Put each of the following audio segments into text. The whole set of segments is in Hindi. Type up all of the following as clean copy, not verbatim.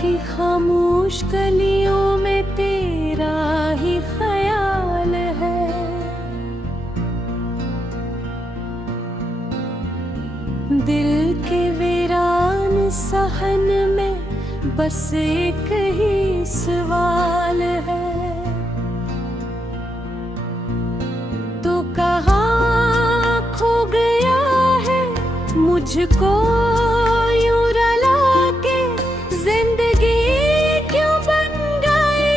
की खामोश गलियों में तेरा ही ख्याल है। दिल के वीरान सहन में बस एक ही सवाल है, तो कहाँ खो गया है मुझको यूं रुला के जिंदगी क्यों बन गई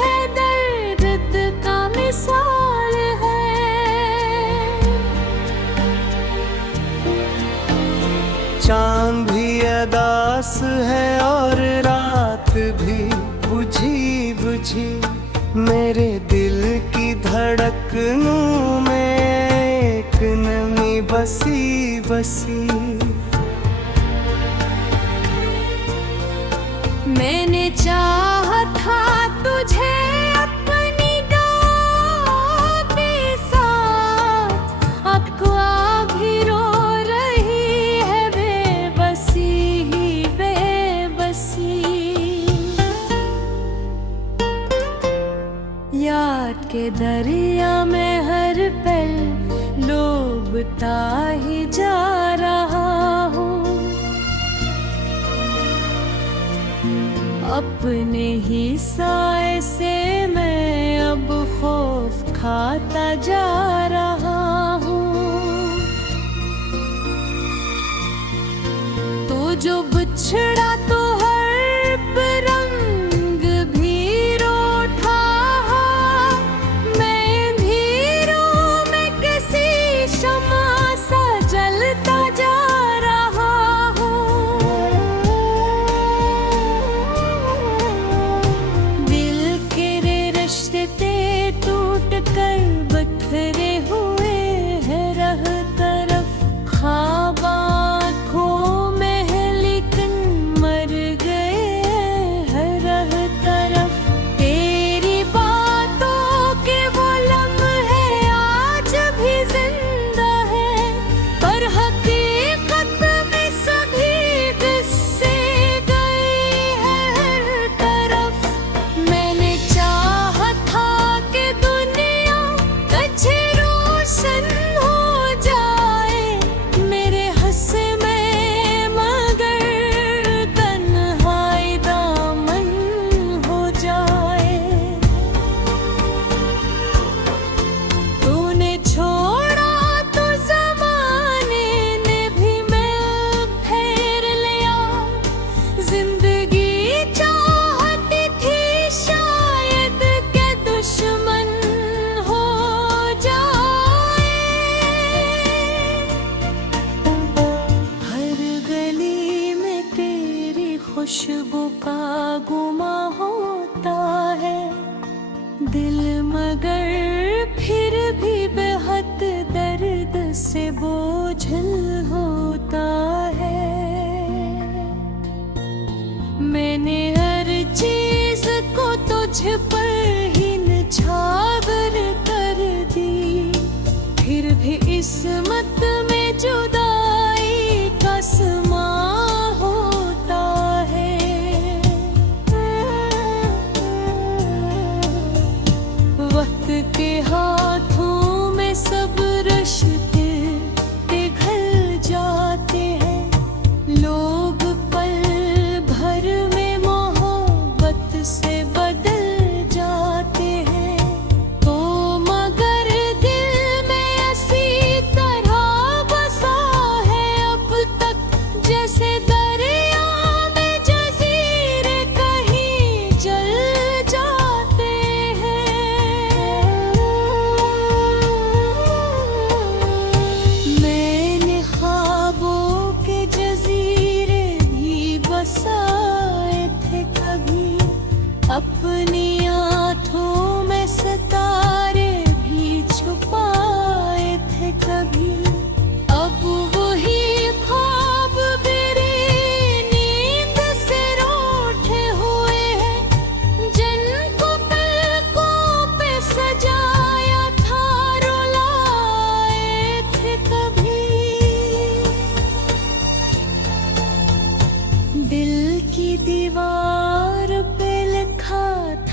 है दर्द का मिसाल है। चांद भी अदास है और रात भी बुझी बुझी, मेरे दिल की धड़कनों में एक नमी बसी बसी। मैंने चाहा था तुझे अपनी गाहों के साथ, अब ख्वाब भी रो रही है बेबसी ही बेबसी। याद के दरिया में हर पल डूबता ही जा रहा हूँ, अपने ही साए से मैं अब खौफ खाता जा रहा हूँ। तो जो बिछड़ा तो हर रंग भी रोठा, मैं अंधेरों में किसी शम्मा सा जलता जा रहा हूँ। दिल के रिश्ते टूट कर बिखरे हुए हैं रह तरफ, ख्वाब आँखों में है लेकिन मर गए हैं रह तरफ। तेरी बातों के वो लम्हे आज भी जिंदा है, पर हकीकत में सभी किस्से गए हैं हर तरफ। मैंने चाहा था कि दुनिया अच्छे रोशन हो जाए मेरे हंसे में, मगर तन्हाई दामन हो जाए। तूने छोड़ा तो ज़माने ने भी मिल फेर लिया, जिंदगी चाहती थी शायद के दुश्मन हो जाए। हर गली में तेरी खुशबू का गुमा होता है दिल, मगर फिर भी बेहद दर्द से बोझल होता है। मैंने हर चीज को तुझ पर ही निछावर कर दी, फिर भी किस्मत में जुदाई का समा होता है। वक्त के हाथों में सब रिश्ते पिघल जाते हैं,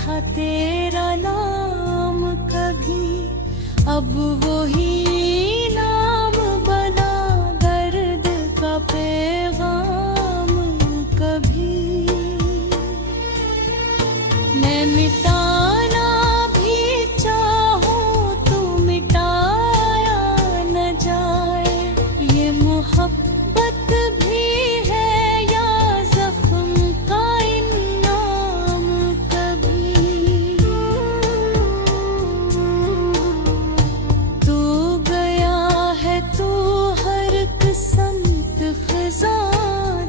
था तेरा नाम कभी, अब वही नाम बना दर्द का पैगाम कभी। मैं मिटाना भी चाहूं तो मिटाया न जाए, ये मोहब्बत भी है या जख्म का इनाम कभी। तू गया है तू हर किस्मत खिज़ा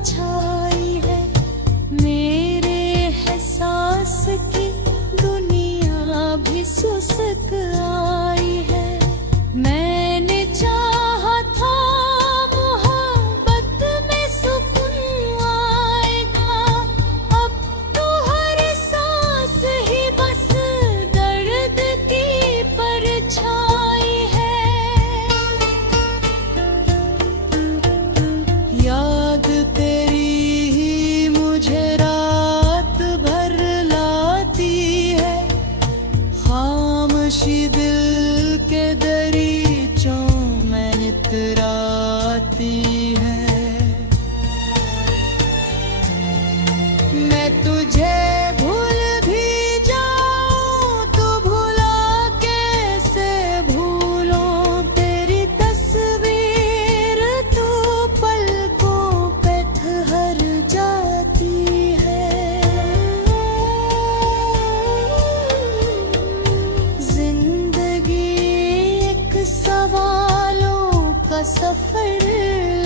छाई है, मेरे एहसास की दुनिया भी सुस्त आई है। मैंने चाहा था मोहब्बत में सुकून आएगा, अब तो हर सांस ही बस दर्द की परछाई है। याद तेरी ही मुझे रात भर लाती है, खामोशी दिल के दरीचों में इतराती है। मैं तुझे भूल भी जाऊं तो भुला कैसे भूलूं, तेरी तस्वीर तो पलकों पे ठहर जाती है। जिंदगी एक सवालों का सफर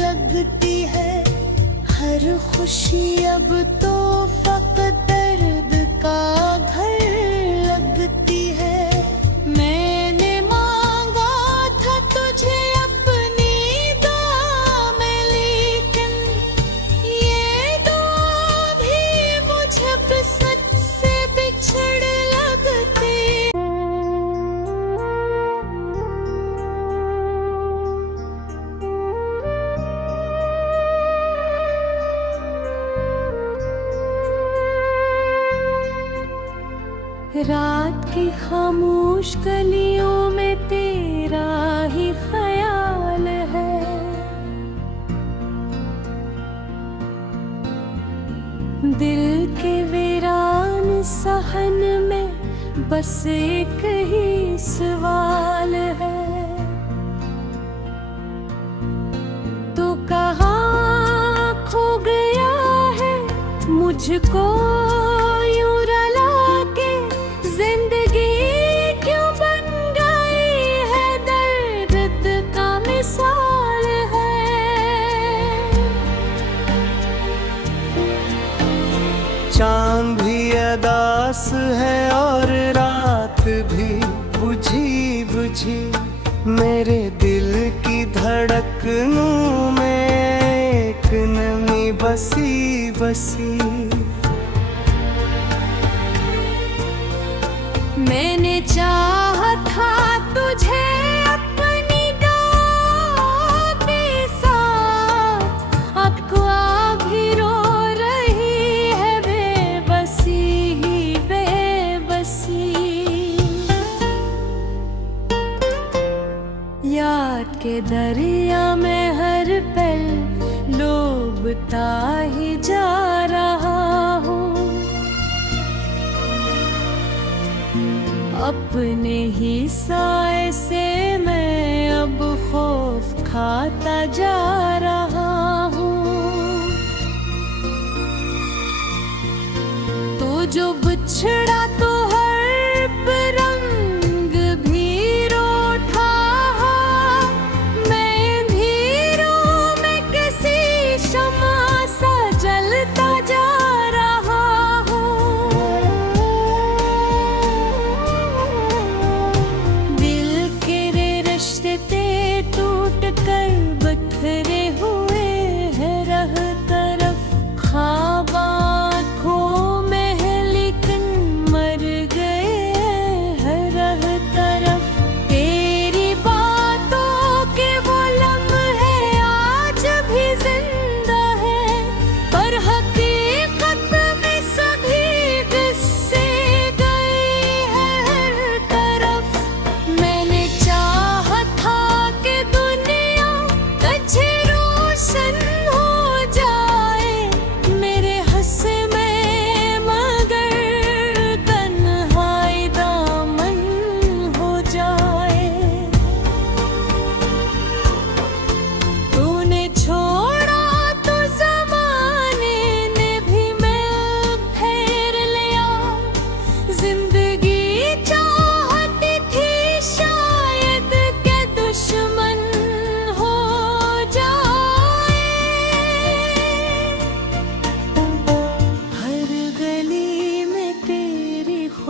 लगती है, हर खुशी अब तो फकत दर्द का घर लगती है। मैंने मांगा था तुझे अपनी दुआ में, लेकिन ये दुआ भी मुझे बिस्मत से बिछड़ लगती। रात की खामोश गलियों में तेरा ही ख्याल है, दिल के वीरान सहन में बस एक ही सवाल है। तो कहाँ खो गया है मुझको यूं रुला के, जिंदगी क्यों बन गई है दर्द का मिसाल है। चांद भी अदास है और रात भी बुझी बुझी, मेरे दिल की धड़कनों में एक नमी बसी बसी। मैंने चाहा था तुझे अपनी दुआ के साथ, अब ख्वाब भी रो रही है बेबसी ही बेबसी। याद के दरिया में हर पल डूबता ही जा रहा हूँ, अपने ही साए से मैं अब खौफ खाता जा रहा हूँ। तो जो बिछड़ा तो हर रंग भी रोठा, मैं अंधेरों में किसी शमा सा जलता जा रहा हूँ। दिल के रिश्ते टूट कर बिखरे हुए हैं रह तरफ, ख्वाब आँखों में है लेकिन मर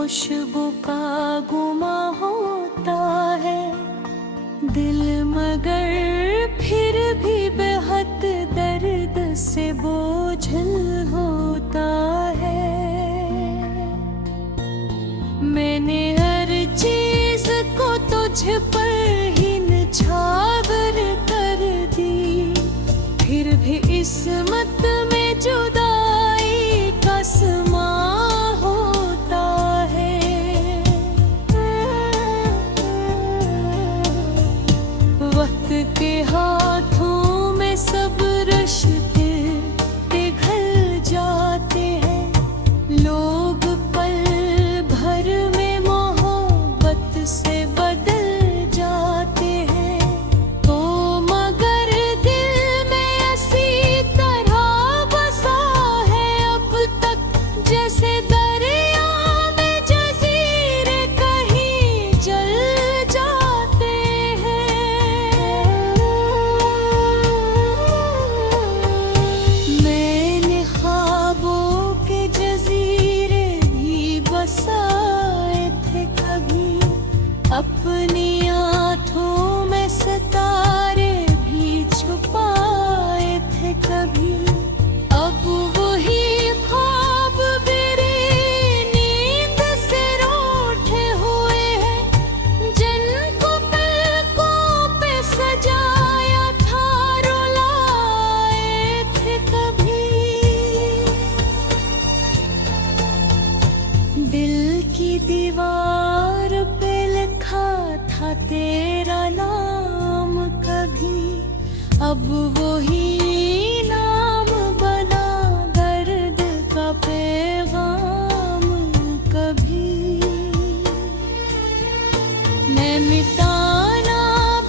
खुशबू का गुमा होता है दिल, मगर फिर भी बेहद दर्द से बोझल होता है। मैंने हर चीज को तुझ पर ही निछावर कर दी, फिर भी किस्मत में जुदाई का समा होता है। वक्त के हाथों में सब रिश्ते पिघल जाते हैं, लोग पल भर में मोहब्बत से बदल जाते हैं। तो मगर दिल में ऐसी तरह बसा है अब तक, जैसे दरिया में जजीरे कहीं जल जाते हैं। मैंने ख्वाबों के जजीरे भी बसाए थे कभी, अपनी आँखों में सितारे भी छुपाए थे कभी। अब वही ख्वाब मेरी नींद से रूठे हुए हैं, जिनको पलकों पे सजाया था रुलाए थे कभी। दिल की दीवार पे लिखा था तेरा नाम कभी, अब वही नाम बना दर्द का पैगाम कभी। मैं मिटाना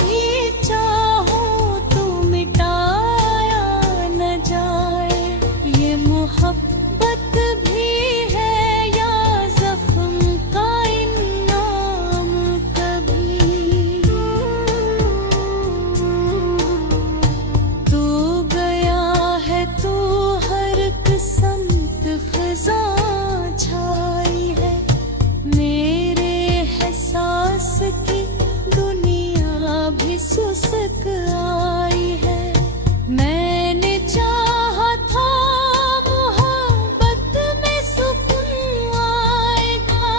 भी चाहूं तो मिटाया न जाए, ये मोहब्बत भी है या जख्म का इनाम कभी। तू गया है तू हर किस्मत खिज़ा छाई है, मेरे एहसास की दुनिया भी सुस्त आई है। मैंने चाहा था मोहब्बत में सुकून आएगा,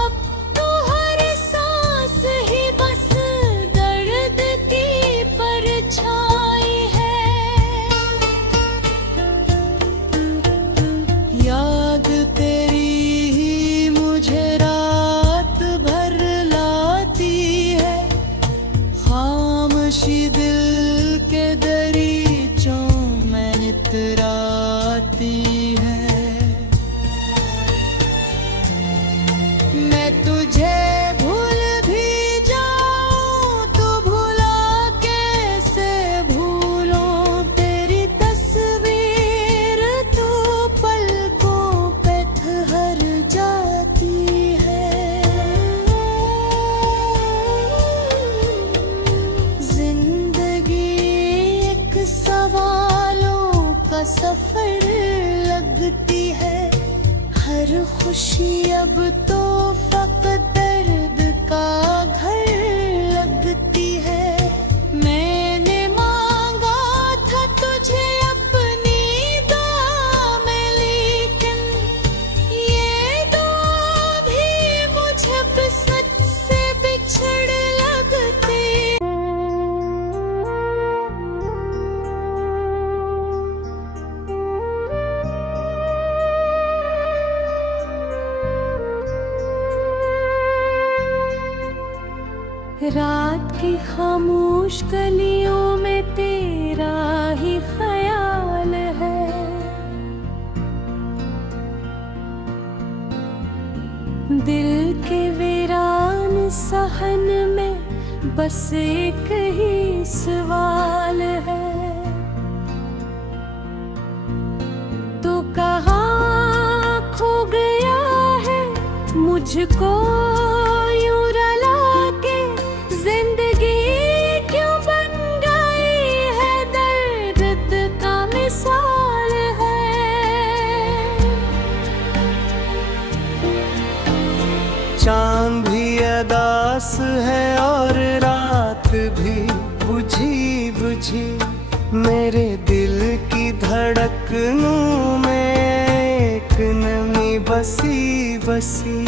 अब तो हर सांस ही बस दर्द की परछाई है। याद तेरी ही मुझे रात भर लाती है, खामोशी दिल के दरीचों में नितराती है। मैं तुझे भूल भी जाऊं तो भुला कैसे भूलूं, तेरी तस्वीर तो पलकों पे ठहर जाती है। जिंदगी एक सवालों का सफर लगती है, हर खुशी अब तो फकत दर्द का घर लगती है। मैंने मांगा था तुझे अपनी दुआ में, लेकिन ये दुआ भी मुझे बिस्मत से बिछड़ लगती। रात की खामोश गलियों में तेरा ही ख्याल है, दिल के वीरान सहन में बस एक ही सवाल है। तो कहाँ खो गया है मुझको यूं रुला के, जिंदगी क्यों बन गई है दर्द का मिसाल है। चांद भी अदास है और रात भी बुझी बुझी, मेरे दिल की धड़कनों में एक नमी बसी बसी।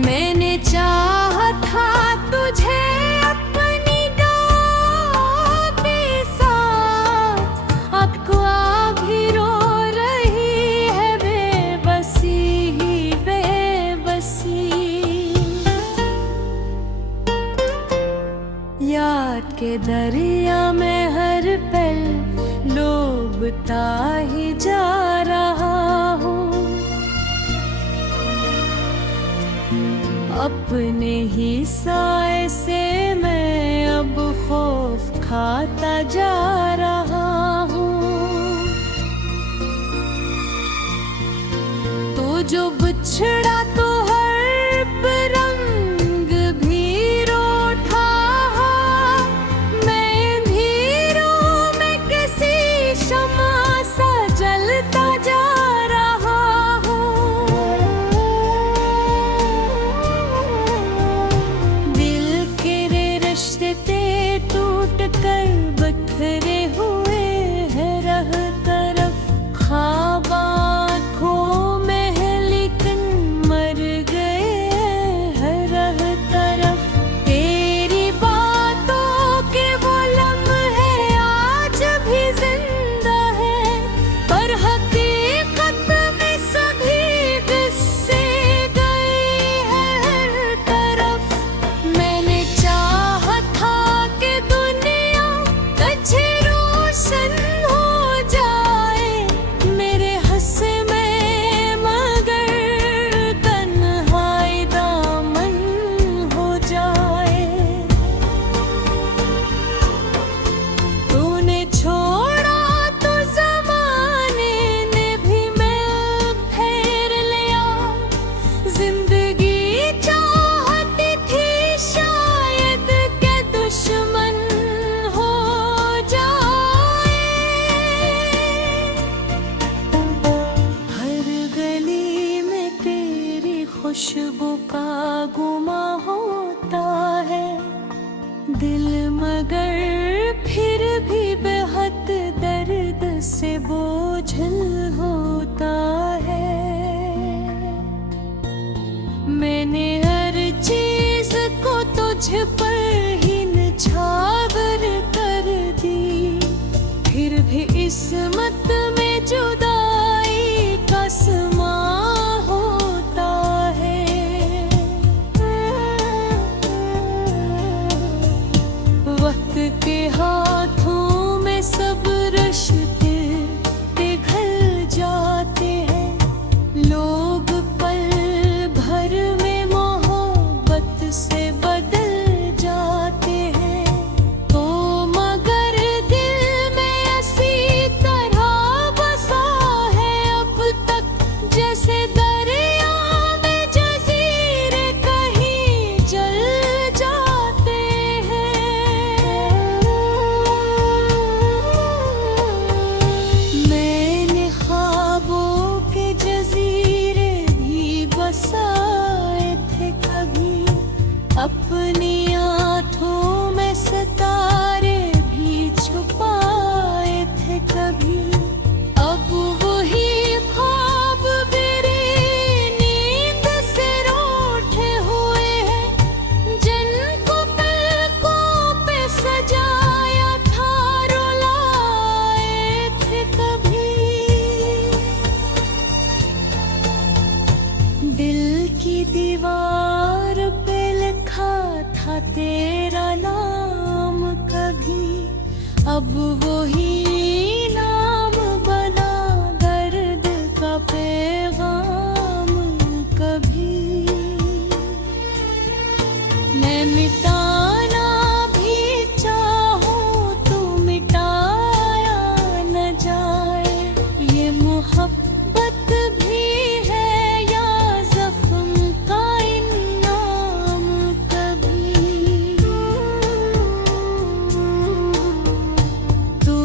मैंने चाहा था तुझे अपनी डाल के साथ, अब ख्वाब भी रो रही है बेबसी ही बेबसी। याद के दरिया में हर पल डूबता ही जा रहा हूँ, अपने ही साए से मैं अब खौफ खाता जा रहा हूँ। तो जो बिछड़ा तो हर रंग भी रोठा, मैं अंधेरों में किसी शमा सा जलता जा रहा हूँ। दिल के रिश्ते टूट कर बिखरे हुए हैं रह तरफ, ख्वाब आँखों में है लेकिन मर गए हैं रह तरफ। तेरी बातों के वो लम्हे आज भी जिंदा है, पर हकीकत में सभी किस्से गए हैं हर तरफ। मैंने चाहा था कि दुनिया अच्छी रोशन हो जाए मेरे हंसे में, मगर तन्हाई दामन हो जाए। तूने छोड़ा तो ज़माने ने भी मैं फेर लिया, जिंदगी चाहती थी शायद के दुश्मन हो जाए। हर गली में तेरी खुशबू का गुमा होता है दिल, मगर फिर भी बेहद दर्द से बोझल होता है। मैंने हर चीज को तुझ पर ही निछावर कर दी, फिर भी इसमत में जुदाई का समा होता है। वक्त के हाथों में सब रिश्ते पिघल जाते हैं, लोग पल भर में मोहब्बत से बदल जाते हैं। तो मगर दिल में ऐसी तरह बसा है अब तक, जैसे दरिया में जजीरे कहीं जल जाते हैं। मैंने ख्वाबों के जजीरे भी बसाए थे कभी, अपनी आँखों में सितारे भी छुपाए थे कभी। अब वही ख्वाब मेरी नींद से रूठे हुए हैं, जिनको पलकों पे सजाया था रुलाए थे कभी। दिल की दीवार पे लिखा था तेरा नाम कभी, अब वही नाम बना दर्द का पैगाम कभी। मैं मिटाना भी चाहूं तो मिटाया न जाए, ये मोहब्बत भी है या जख्म का इनाम कभी। तो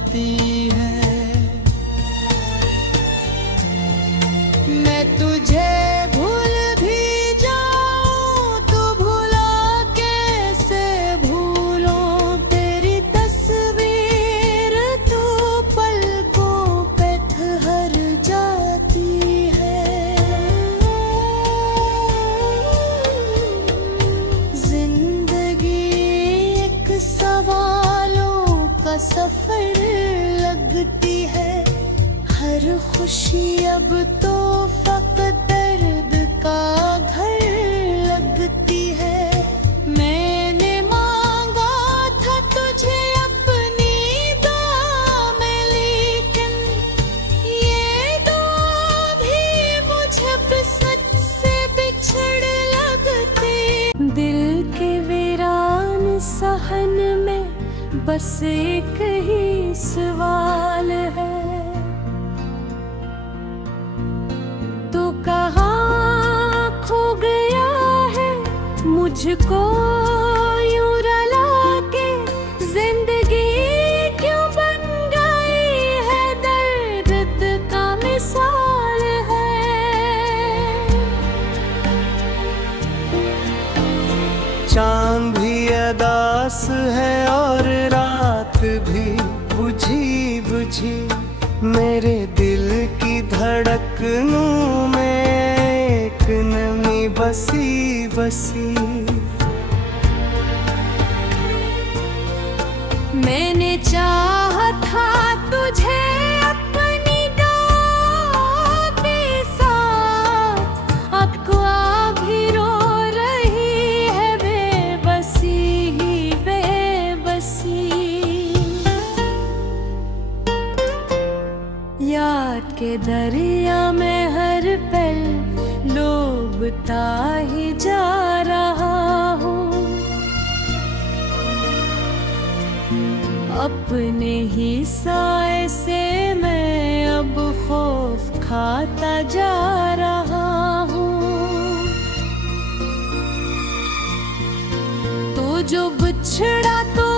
जाती है। मैं तुझे भूल भी जाऊं तो भुला कैसे भूलूं, तेरी तस्वीर तो पलकों पे ठहर जाती है। जिंदगी एक सवालों का सफर लगती है, हर खुशी अब तो फकत दर्द का घर लगती है। मैंने मांगा था तुझे अपनी दुआ में, लेकिन ये दुआ भी मुझे बिसत से बिछड़ लगती। दिल के वीरान सहन में बस एक ही सवाल है, तू कहाँ खो गया है मुझको यूं रुला के। जिंदगी क्यों बन गई है दर्द का मिसाल है। चांद भी अदास है और रात भी बुझी बुझी, मेरे दिल की धड़कनों में एक नमी बसी बसी। मैंने चाहा था तुझे अपनी डाँव के साथ, अब ख्वाब भी रो रही है बेबसी ही बेबसी। याद के दरिया में हर पल डूबता ही जा रहा हूँ, अपने ही साए से मैं अब खौफ खाता जा रहा हूँ। तो जो बिछड़ा तो